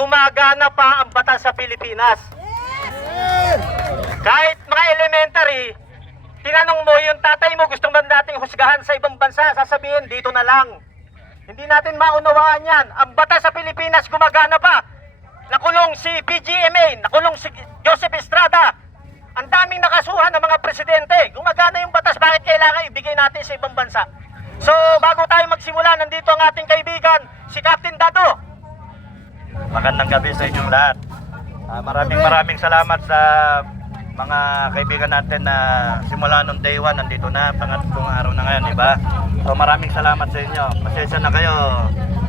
gumagana pa ang batas sa Pilipinas. Kahit mga elementary, tinanong mo yung tatay mo, gusto ba nating husgahan sa ibang bansa, sasabihin dito na lang. Hindi natin maunawaan yan. Ang batas sa Pilipinas gumagana pa. Nakulong si PGMA, nakulong si Joseph Estrada. Ang daming nakasuhan ng mga presidente. Gumagana yung batas, bakit kailangan ibigay natin sa ibang bansa? So, bago tayo magsimula, nandito ang ating kaibigan, si Captain Dado. Magandang gabi sa inyong lahat. Maraming salamat sa mga kaibigan natin na simula nung day 1 nandito na, pangatlong araw na ngayon, di ba? So maraming salamat sa inyo. Pasensya na kayo.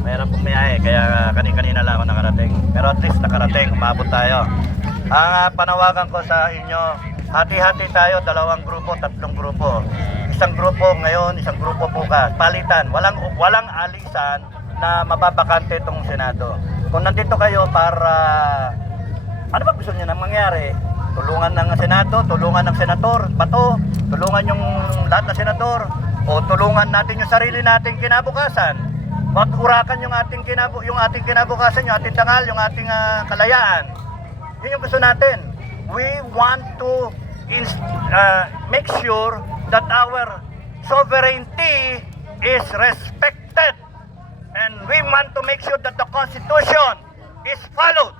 Mayroon pong biyahe, kaya kanina lang ako nakarating. Pero at least nakarating, umabot tayo. Ang panawagan ko sa inyo, hati-hati tayo, 2 grupo, 3 grupo. Isang grupo ngayon, isang grupo bukas. Palitan, walang alisan na mababakante itong Senado. Kung nandito kayo para, ano ba gusto niyo na mangyari? Tulungan ng Senado, tulungan ng senador, bato, tulungan yung lahat ng senador, o tulungan natin yung sarili nating kinabukasan. Huwag urakan yung ating kinabukasan, yung ating dangal, yung ating kalayaan. Yun yung gusto natin. We want to make sure that our sovereignty is respected. And we want to make sure that the Constitution is followed.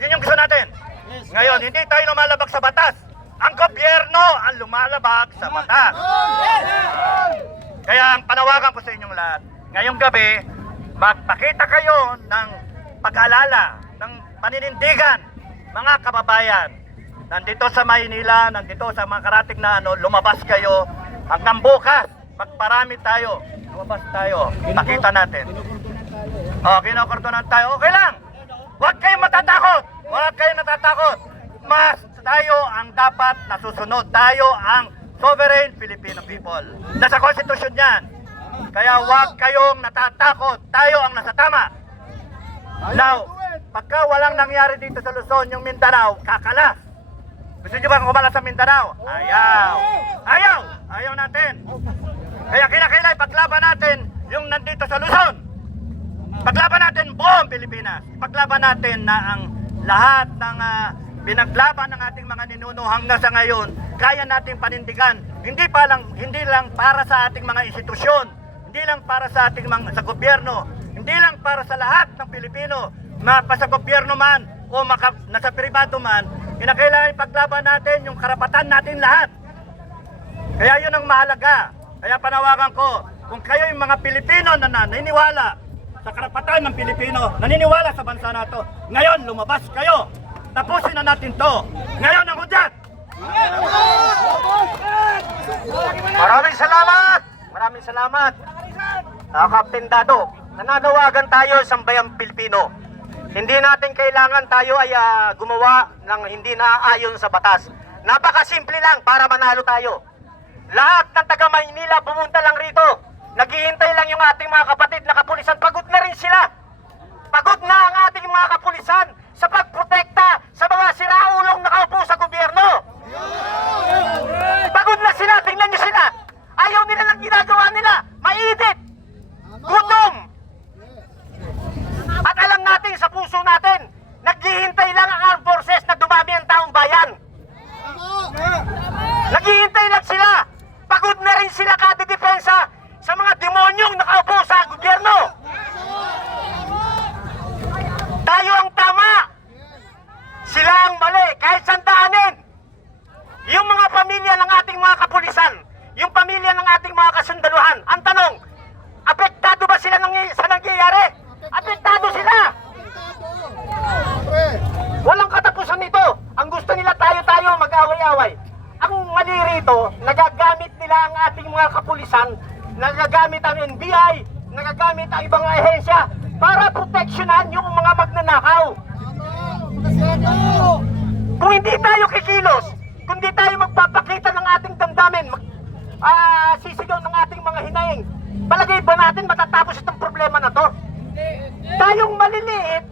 Yun yung gusto natin. Ngayon, hindi tayo lumalabag sa batas. Ang gobyerno ang lumalabag sa batas. Kaya ang panawagan ko sa inyong lahat, ngayong gabi, magpakita kayo ng pag-alala, ng paninindigan, mga kababayan. Nandito sa Maynila, nandito sa mga karating na lumabas kayo. Hanggang bukas, magparami tayo. Lumabas tayo. Pakita natin. Kinukurtunan tayo. Okay lang. Huwag kayong matatakot. Huwag kayong natatakot. Mas tayo ang dapat nasusunod. Tayo ang sovereign Filipino people. Nasa konstitusyon yan. Kaya huwag kayong natatakot. Tayo ang nasa tama. Now, pagka walang nangyari dito sa Luzon, yung Mindanao, kakalas. Gusto nyo ba kumalas sa Mindanao? Ayaw. Ayaw. Ayaw natin. Kaya kinakailangan paglaban natin yung nandito sa Luzon. Paglaban natin buong Pilipinas. Paglaban natin na ang lahat ng pinaglaban ng ating mga ninuno hanggang sa ngayon, kaya nating panindigan. Hindi lang para sa ating mga institusyon, hindi lang para sa ating sa gobyerno, hindi lang para sa lahat ng Pilipino, sa gobyerno man o nasa pribado man, kinakailangan paglaban natin yung karapatan natin lahat. Kaya yun ang mahalaga. Kaya panawagan ko, kung kayo yung mga Pilipino na naniniwala sa karapatan ng Pilipino, naniniwala sa bansa na to, ngayon lumabas kayo. Tapusin na natin to. Ngayon ang hudyat. Maraming salamat. Maraming salamat. Captain Dado, nananawagan tayo sa bayang Pilipino. Hindi natin kailangan tayo ay gumawa ng hindi naaayon sa batas. Napakasimple lang para manalo tayo. Lahat ng taga Maynila pumunta lang rito. Naghihintay lang yung ating mga kapatid na kapulisan. Pagod na rin sila. Pagod na ang ating mga kapulisan sa pagprotekta sa mga siraulong nakaupo sa gobyerno. Pagod na sila. Tingnan nyo sila. Ayaw nila lang ginagawa nila. Mainit. Gutom. At alam natin sa puso natin, naghihintay lang ang armed forces na dumami ang taong bayan. Naghihintay lang sila. Pagod na rin sila kadidepensa sa mga demonyong nakaupo sa gobyerno. Tayo ang tama. Sila ang mali. Kahit sandaanin. Yung mga pamilya ng ating mga kapulisan, yung pamilya ng ating mga kasundaluhan, ang tanong, apektado ba sila sa nangyayari? Apektado sila. Walang katapusan nito. Ang gusto nila tayo mag-away-away. Ang mali rito, nagagamit nila ang ating mga kapulisan, nagagamit ang NBI, nagagamit ang ibang ahensya para proteksyonan yung mga magnanakaw. Kung hindi tayo kikilos, kung hindi tayo magpapakita ng ating damdamin, sisigaw ng ating mga hinaing, palagay ba natin matatapos itong problema na to? Tayong maliliit,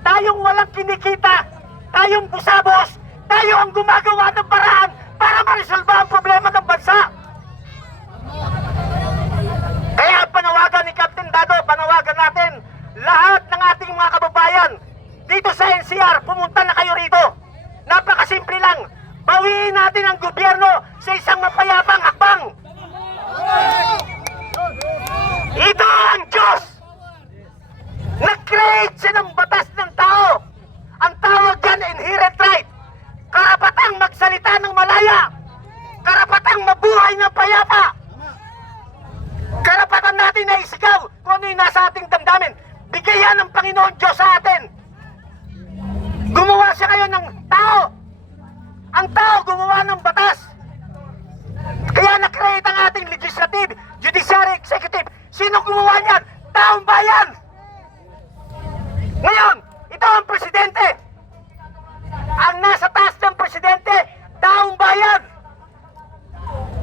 tayong walang kinikita, tayong busabos, tayo ang gumagawa ng paraan para ma-resolve ang problema ng bansa. Kaya panawagan ni Captain Dado, panawagan natin lahat ng ating mga kababayan, NCR, pumunta na kayo rito. Napakasimple lang. Bawiin natin ang gobyerno sa isang mapayapang hakbang. Ito ang Diyos. Nag-create siya ng batas ng tao. Ang tawag dyan, inherent right. Karapatang magsalita ng malaya. Karapatang mabuhay ng payapa. Karapatan natin na isigaw kung ano yung nasa ating damdamin. Bigayan ng Panginoon Diyos sa atin. Gumawa siya ngayon ng tao. Ang tao gumawa ng batas. Kaya na-create ang ating legislative, judiciary, executive. Sino gumawa niyan? Taong bayan. Ngayon, ito ang presidente. Ang nasa taas ng presidente, taong bayan.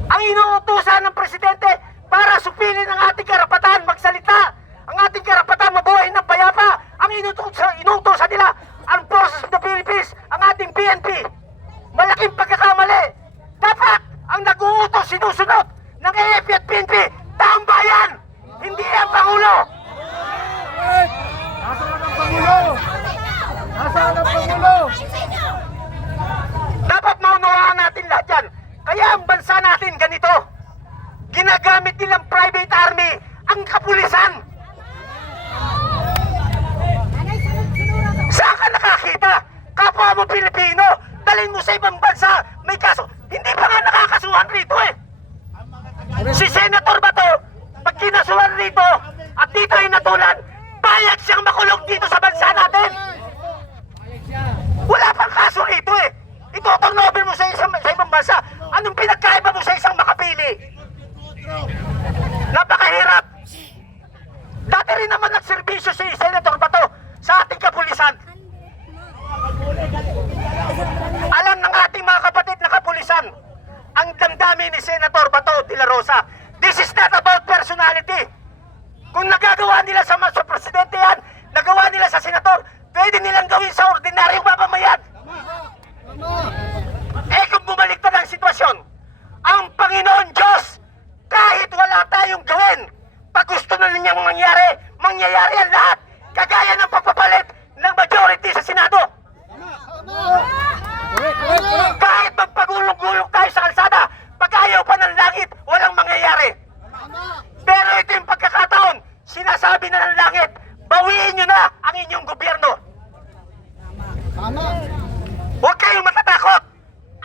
Ang inuutusan ng presidente para supilin ang ating karapatan magsalita, ang ating karapatan mabuhay ng payapa, ang inuutusan nila, ang Forces of the Philippines, ang ating PNP. Malaking pagkakamali. Dapat ang nag-uutos sinusunod ng AFP at PNP, taong bayan, hindi ang Pangulo. Nasaan ang Pangulo? Dapat maunawaan natin lahat yan. Kaya ang bansa natin ganito. Ginagamit nilang private army ang kapulisan. Saan ka nakakita? Kapwa mo Pilipino, dalhin mo sa ibang bansa, may kaso. Hindi pa nga nakakasuhan rito eh. Si Senator Bato, pag kinasuhan rito at dito ay natulan, bayad siyang makulong dito sa bansa natin. Wala pang kaso rito eh. Ito-turnover mo sa ibang bansa. Anong pinagkaiba mo sa isang makapili? Napakahirap. Dati rin naman nagserbisyo si Senator Bato sa ating kapulisan. Alam ng ating mga kapatid na kapulisan ang damdamin ni Senator Bato de la Rosa. This is not about personality. Kung nagagawa nila sa presidente yan, nagawa nila sa senator, pwede nilang gawin sa ordinaryong mamamayan. Eh kung bumaliktad ang sitwasyon, ang Panginoon Diyos, kahit wala tayong gawin, pag gusto na ninyang mangyayari ang lahat, kagaya ng pagpapalit ng majority sa Senado. Kahit magpagulong-gulong tayo sa kalsada, pag ayaw pa ng langit, walang mangyayari. Pero ito yung pagkakataon, sinasabi na ng langit, bawiin nyo na ang inyong gobyerno. Huwag kayong matatakot.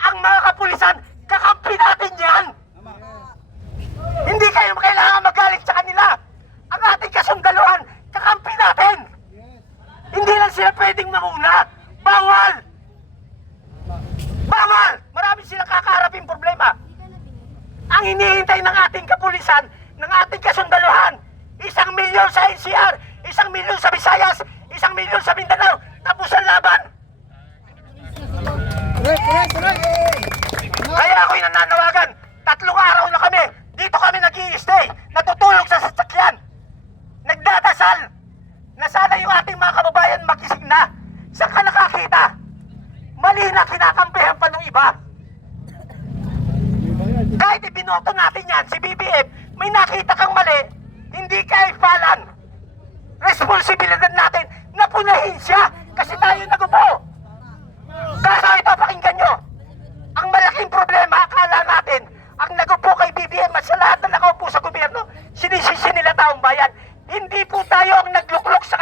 Ang mga kapulisan, kakampi natin yan. Hindi kayo kailangan magaling sa kanila. Ang ating kasundaluhan, kakampi natin. Hindi lang sila pwedeng manguna. Bawal! Bawal! Marami silang kakaharaping problema. Ang hinihintay ng ating kapulisan, ng ating kasundaluhan, 1 milyon sa NCR, 1 milyon sa Visayas, 1 milyon sa Mindanao, tapos ang laban. Kaya ako'y nananawagan, 3 araw na kami, dito kami nag-i-stay, natutulog sa sasakyan, nagdadasal, na sana yung ating mga kababayan magising na. Saan ka nakakita? Mali na kinakampihan pa ng iba. Kahit ibinoto natin yan, si BBM, may nakita kang mali, hindi ka ipalan. Responsibilidad natin na punahin siya kasi tayo nagupo. Kaso ito, pakinggan nyo. Ang malaking problema, akala natin, ang nagupo kay BBM at sa lahat na nakaupo sa gobyerno, sinisisi nila taong bayan. Hindi po tayo ang nagluklok sa